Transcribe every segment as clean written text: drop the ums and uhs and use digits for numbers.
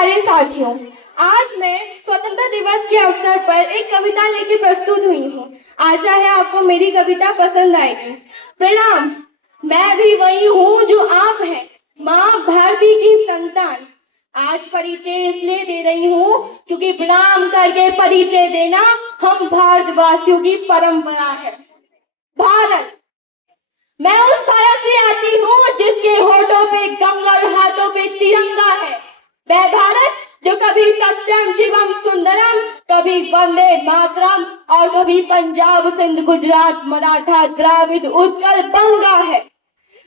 प्यारे साथियों, आज मैं स्वतंत्रता दिवस के अवसर पर एक कविता लेकर प्रस्तुत हुई हूँ। आशा है आपको मेरी कविता पसंद आएगी। प्रणाम। मैं भी वही हूँ जो आप हैं, माँ भारती की संतान। आज परिचय इसलिए दे रही हूँ क्योंकि प्रणाम करके परिचय देना हम भारतवासियों की परंपरा है। भारत, मैं उस भारत से आती हूँ जिसके होठों पे गंगा और हाथों पे तिरंगा है। वह भारत जो कभी सत्यम शिवम सुंदरम, कभी वंदे मातरम और कभी पंजाब सिंध गुजरात मराठा द्राविड उत्कल बंगा है।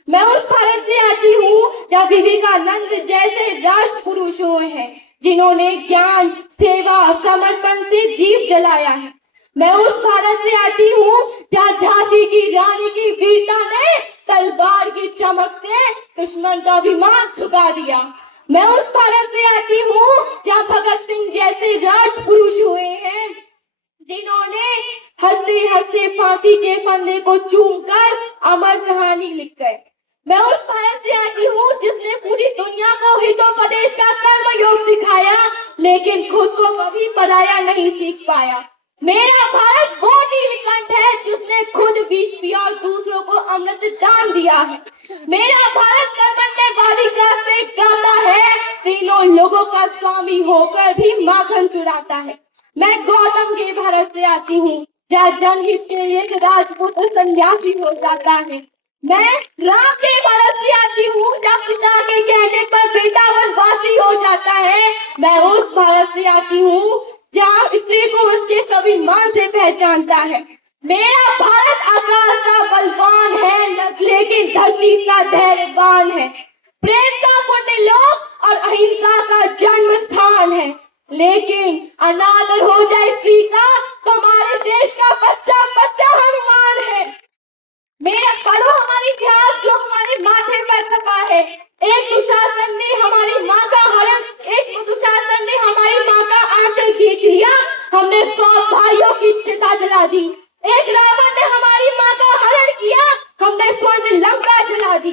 मैं उस भारत से आती हूँ जहाँ विवेकानंद जैसे राष्ट्र पुरुष हुए हैं जिन्होंने ज्ञान सेवा समर्पण से दीप जलाया है। मैं उस भारत से आती हूँ जहाँ झांसी की रानी की वीरता ने तलवार की चमक से दुश्मन का विमान झुका दिया। मैं उस भारत से आती हूँ जहाँ भगत सिंह जैसे राजपुरुष हुए हैं जिन्होंने हंसते हंसते फांसी के फंदे को चूमकर अमर कहानी लिख गए। मैं उस भारत से आती हूँ जिसने पूरी दुनिया को हितोपदेश का कर्म योग सिखाया, लेकिन खुद को कभी पराया नहीं सीख पाया। मेरा भारत वो नीलकंठ है जिसने खुद विष पिया और दूसरों को अमृत दान दिया है। मेरा भारत कर्मण्यवादी का से गाता है, तीनों लोगों का स्वामी होकर भी माखन चुराता है। मैं गौतम के भारत से आती हूँ जहाँ जनहित के लिए राजपूत सन्यासी हो जाता है। मैं राम के भारत से आती हूँ जहाँ पिता के कहने पर बेटा वनवासी हो जाता है। मैं उस भारत से आती हूँ जहाँ स्त्री को उसके सभी मान से पहचानता है। मेरा भारत आकाश का बलवान है लेकिन धरती का धैर्यवान है। प्रेम का पुण्य लोक और अहिंसा का जन्म स्थान है, लेकिन अनादर हो जाए स्त्री का तो हमारे देश का बच्चा बच्चा हनुमान है। मेरा पढ़ो हमारी इतिहास जो हमारे माथे पर छपा है। एक दुशासन ने हमारी माँ का हरण, एक दुशासन ने हमारी माँ का आंचल खींच लिया, हमने 100 भाइयों की चिता जला दी। एक रावण ने हमारी माँ का हरण किया, हमने स्वर्ण लंका जला दी।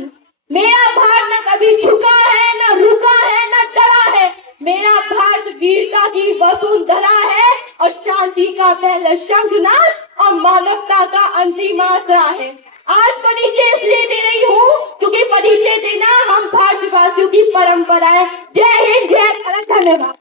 मेरा भारत न कभी झुका है, न रुका है, न डरा है। मेरा भारत वीरता की वसुंधरा है और शांति का पहला शंखनाद और मानवता का अंतिम आसरा है। आज परिचय इसलिए दे रही हूँ क्योंकि परिचय देना हम भारतवासियों की परंपरा है। जय हिंद, जय भारत, धन्यवाद।